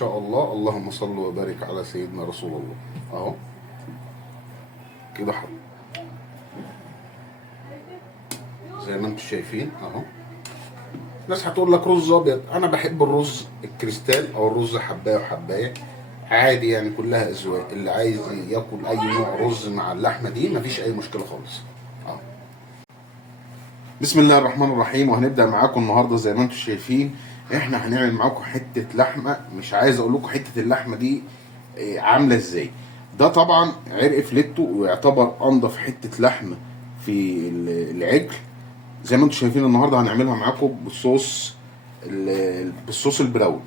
شاء الله. اللهم صل وبارك على سيدنا رسول الله. اهو كده حط زي ما انتم شايفين اهو. الناس هتقول لك رز ابيض، انا بحب الرز الكريستال او الرز حبايه وحبايه عادي، يعني كلها اذواق. اللي عايز ياكل اي نوع رز مع اللحمه دي مفيش اي مشكله خالص. بسم الله الرحمن الرحيم. وهنبدا معاكم النهارده زي ما انتم شايفين. احنا هنعمل معاكم حته لحمه، مش عايز اقول لكم حته اللحمه دي عامله ازاي. ده طبعا عرق فليتو ويعتبر انضف حته لحمه في العجل. زي ما انتم شايفين النهارده هنعملها معاكم بالصوص البراون.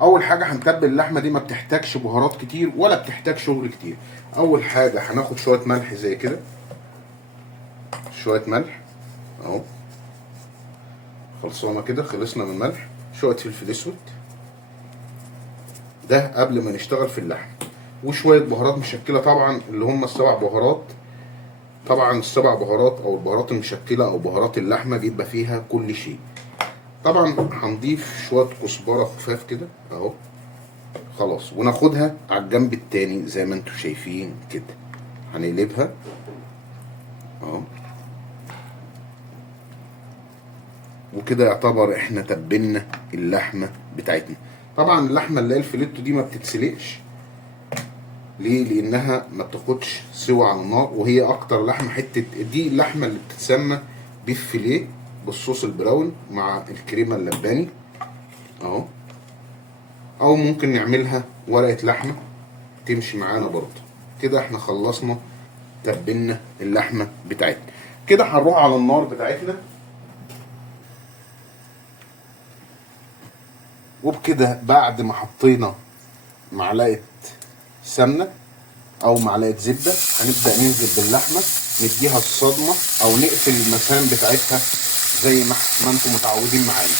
اول حاجه هنتبل اللحمه دي، ما بتحتاجش بهارات كتير ولا بتحتاج شغل كتير. اول حاجه هناخد شويه ملح زي كده، شويه ملح اهو، خلصانه كده، خلصنا من الملح. شويه فلفل اسود ده قبل ما نشتغل في اللحم، وشويه بهارات مشكله طبعا اللي هم السبع بهارات. طبعا السبع بهارات او البهارات المشكله او بهارات اللحمه بيبقى فيها كل شيء. طبعا هنضيف شويه كزبره خفاف كده اهو، خلاص. وناخدها على الجنب التاني زي ما انتم شايفين كده، هنقلبها اهو. وكده يعتبر احنا تبلنا اللحمه بتاعتنا. طبعا اللحمه اللي هي الفيليتو دي ما بتتسلقش، ليه؟ لانها ما بتاخدش سوا على النار، وهي اكتر لحمه حته دي اللحمه اللي بتتسمى بيف فيليه بالصوص البراون مع الكريمه اللباني اهو. او ممكن نعملها ورقه لحمه تمشي معانا برضه. كده احنا خلصنا تبلنا اللحمه بتاعتنا. كده هنروح على النار بتاعتنا، وبكده بعد ما حطينا معلقه سمنه او معلقه زبده هنبدا ننزل باللحمه، نديها الصدمه او نقفل المسام بتاعتها زي ما انتم متعودين معانا.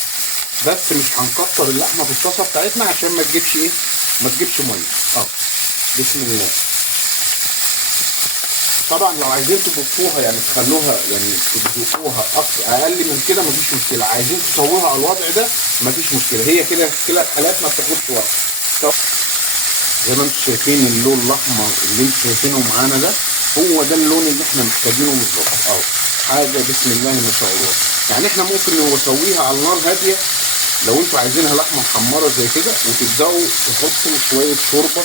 بس مش هنكتر اللحمه في الطاسه بتاعتنا عشان ما تجيبش ايه، ما تجيبش ميه. بسم الله. طبعا لو عايزين تبطوها يعني تخلوها يعني تدوقوها اقل من كده مفيش مشكله، عايزين تسووها على الوضع ده مفيش مشكله، هي كده في كلا الحالات ما بتاخدش وقت. طب زي ما انتم شايفين اللون الاحمر اللي انتم شايفينه معانا ده، هو ده اللون اللي احنا محتاجينه بالظبط اهو. حاجه بسم الله ما شاء الله. يعني احنا ممكن نسويها على النار هاديه لو انتوا عايزينها لحمه محمره زي كده، وتبداوا تحطوا شويه شوربه،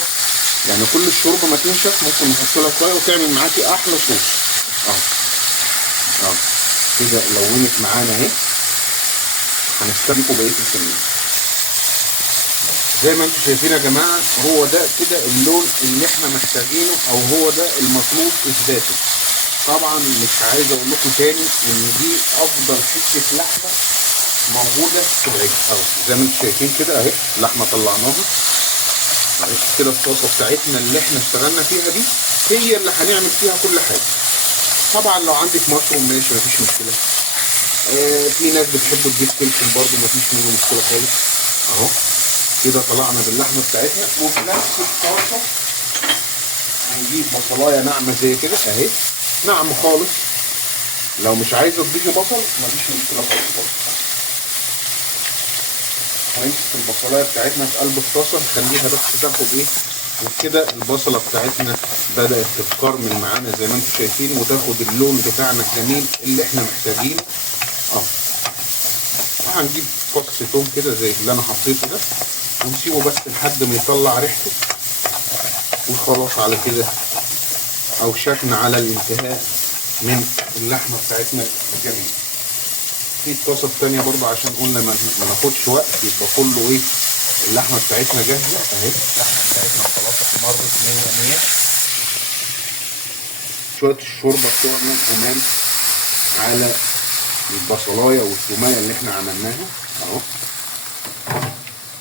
يعني كل الشوربه ما تنشف ممكن نحط لها شويه وتعمل معاكي احلى صوص كده. لونت معانا اهي، هنستخدمه بقيه الكميه. زي ما انتم شايفين يا جماعه، هو ده كده اللون اللي احنا محتاجينه، او هو ده المطلوب اثباته. طبعا مش عايز اقول لكم تاني ان دي افضل حته لحمه موجوده في العجل اهو. زي ما انتم شايفين كده اهي، اللحمه طلعناها اهي كده. الطاسه بتاعتنا اللي احنا اشتغلنا فيها دي هي اللي هنعمل فيها كل حاجه. طبعا لو عندك مشروم ماشي مفيش مشكله، في ناس بتحب تضيف فلفل برده مفيش منه مشكله خالص اهو. كده طلعنا باللحمه بتاعتنا، وفي نفس الطاسه هنجيب بصلايه ناعمه زي كده اهي، ناعمه خالص. لو مش عايزه تضيفي بصل مفيش مشكله خالص. هنمسك البصلايه بتاعتنا في قلب الطاسه، نخليها بس تاخد ايه، وكده البصله بتاعتنا بدات تتكرمل معانا زي ما انتم شايفين، وتاخد اللون بتاعنا الجميل اللي احنا محتاجينه وهنجيب فص توم كده زي اللي انا حطيته ده، ونسيبه بس لحد ما يطلع ريحته. وخلاص على كده اوشكنا على الانتهاء من اللحمه بتاعتنا الجميله. في الطاسه الثانيه برضه عشان قلنا ما ناخدش وقت، يبقى كله ايه، اللحمه بتاعتنا جاهزه اهي. اللحمه بتاعتنا خلاص مرت 100 شويه الشوربه بتوعنا كمان على البصلايه والتوميه اللي احنا عملناها اهو.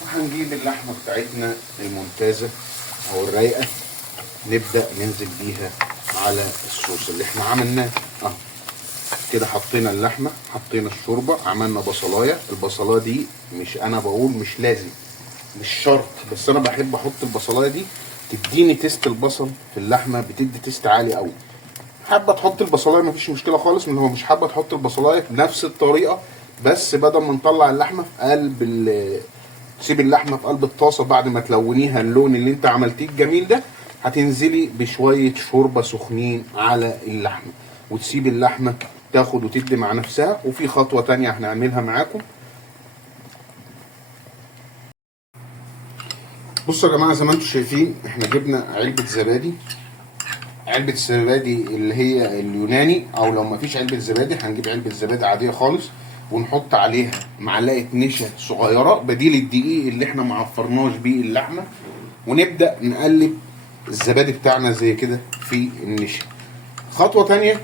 وهنجيب اللحمه بتاعتنا الممتازه او الرايقه، نبدا ننزل بيها على الصوص اللي احنا عملناه اهو. كده حطينا اللحمه، حطينا الشوربه، عملنا بصلايه. البصلايه دي مش انا بقول مش لازم، مش شرط، بس انا بحب احط البصلايه دي تديني تيست البصل في اللحمه، بتدي تيست عالي قوي. حابه تحط البصلايه مفيش مشكله خالص، من هو مش حابه تحط البصلايه بنفس الطريقه، بس بدل ما نطلع اللحمه في قلب سيب اللحمه في قلب الطاسه بعد ما تلونيها اللون اللي انت عملتيه الجميل ده، هتنزلي بشويه شوربه سخنين على اللحمه، وتسيب اللحمه تاخد وتدي مع نفسها. وفي خطوه تانية هنعملها معاكم. بصوا يا جماعه، زي ما انتم شايفين احنا جبنا علبه زبادي. علبه الزبادي اللي هي اليوناني، او لو مفيش علبه زبادي هنجيب علبه زبادي عاديه خالص، ونحط عليها معلقه نشا صغيره بديل الدقيق اللي احنا معفرناش بيه اللحمه، ونبدا نقلب الزبادي بتاعنا زي كده في النشا. خطوه تانية،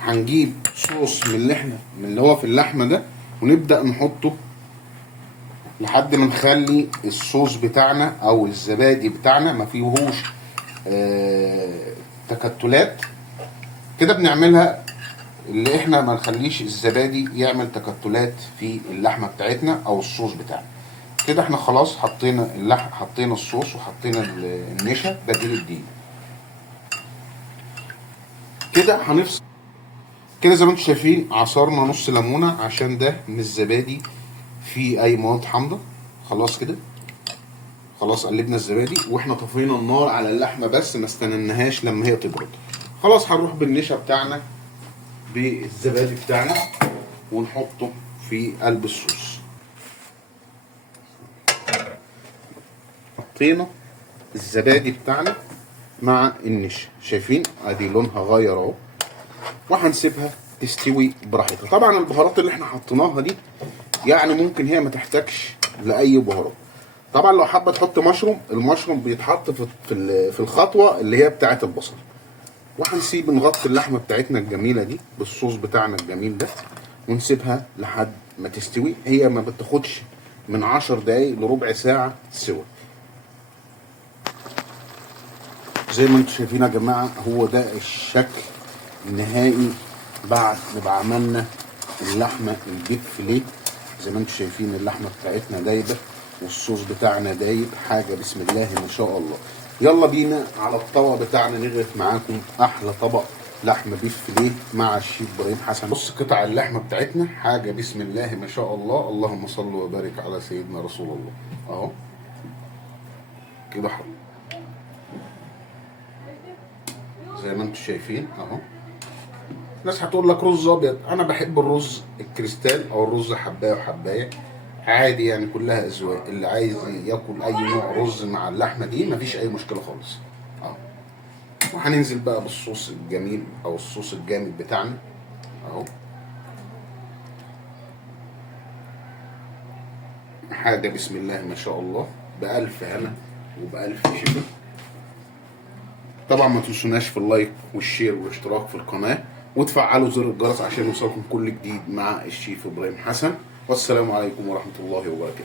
هنجيب صوص من اللي هو في اللحمه ده، ونبدا نحطه لحد ما نخلي الصوص بتاعنا او الزبادي بتاعنا ما فيهوش تكتلات. كده بنعملها اللي احنا ما نخليش الزبادي يعمل تكتلات في اللحمه بتاعتنا او الصوص بتاعنا. كده احنا خلاص حطينا الصوص وحطينا النشا بديل الدقيق. كده هنفصل. كده زي ما انتم شايفين عصرنا نص ليمونه عشان ده مش زبادي فيه اي مواد حامضه. خلاص كده، خلاص قلبنا الزبادي واحنا طفينا النار على اللحمه بس ما استنناهاش لما هي تبرد. خلاص هنروح بالنشا بتاعنا بالزبادي بتاعنا ونحطه في قلب الصوص. حطينا الزبادي بتاعنا مع النشا، شايفين ادي لونها غير اهو، وهنسيبها تستوي براحتها. طبعا البهارات اللي احنا حطيناها دي يعني ممكن هي ما تحتاجش لاي بهارات. طبعا لو حابه تحط مشروم، المشروم بيتحط في الخطوه اللي هي بتاعه البصل. وهنسيب نغطي اللحمه بتاعتنا الجميله دي بالصوص بتاعنا الجميل ده، ونسيبها لحد ما تستوي. هي ما بتاخدش من 10 دقايق لربع ساعه سوا. زي ما انتم شايفين يا جماعه، هو ده الشكل النهائي بعد ما عملنا اللحمه البيف فيليه. زي ما انتم شايفين اللحمه بتاعتنا دايبه والصوص بتاعنا دايب، حاجه بسم الله ما شاء الله. يلا بينا على الطبق بتاعنا نغرف معاكم احلى طبق لحمه بيف فيليه مع الشيف ابراهيم حسن. بص قطع اللحمه بتاعتنا حاجه بسم الله ما شاء الله. اللهم صل وبارك على سيدنا رسول الله. اهو كده زي ما انتم شايفين اهو. ناس هتقول لك رز ابيض، انا بحب الرز الكريستال او الرز حبايه وحبايه عادي، يعني كلها اذواق. اللي عايز ياكل اي نوع رز مع اللحمه دي مفيش اي مشكله خالص. اهو. وهننزل بقى بالصوص الجميل او الصوص الجامد بتاعنا اهو. حاجه بسم الله ما شاء الله، بألف هنا وبألف شفا. طبعا ما تنسوناش في اللايك والشير والاشتراك في القناه، وتفعلوا زر الجرس عشان يوصلكم كل جديد مع الشيف ابراهيم حسن. والسلام عليكم ورحمه الله وبركاته.